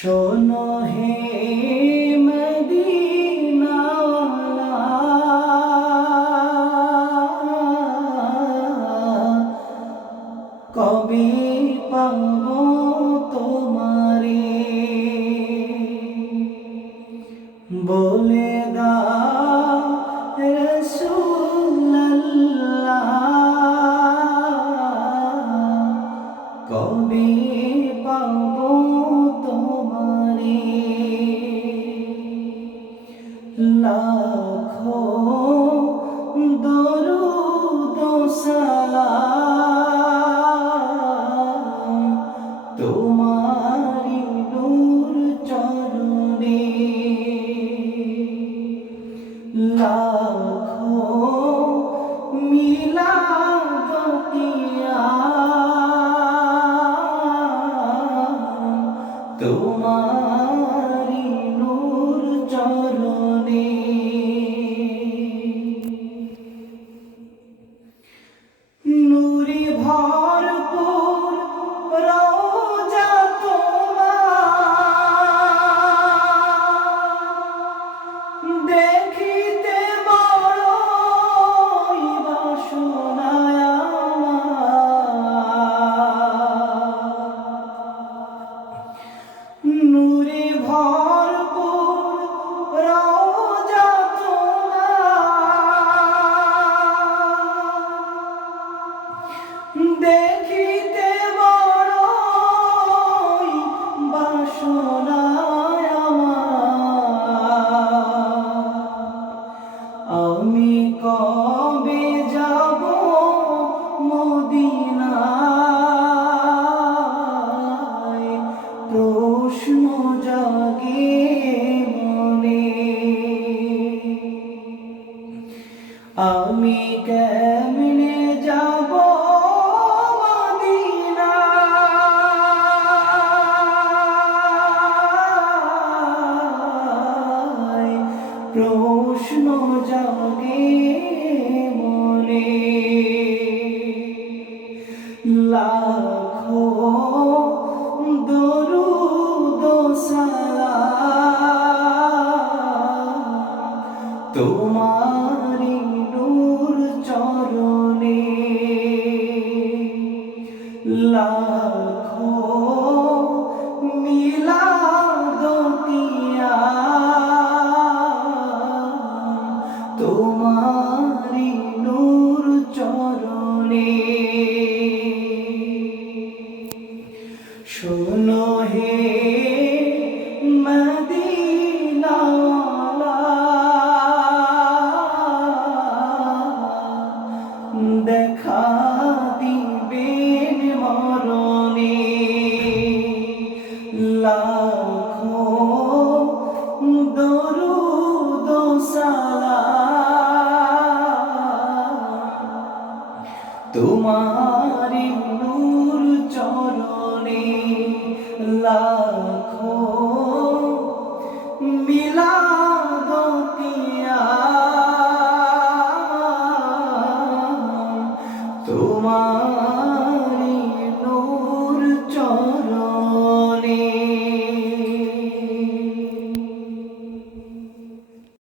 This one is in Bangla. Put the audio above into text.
শোনো হে কবে পাব তোমারে? বলে দাও রসুল্লাহ কবে লাখো দরুদ সালাম তোমারি নূর চরণে লাখো মিলাদ তোমারি নূর চরণে তোমার দেখিতে প্রশ্ন জাগে মনে। লাখো দরুদ সালাম তোমারি নূর চরণে। লাখো হে মদিনাওয়ালা দেখা দিবেন মরণে লাখো দরুদ সালাম তোমারি নূর চরণে লা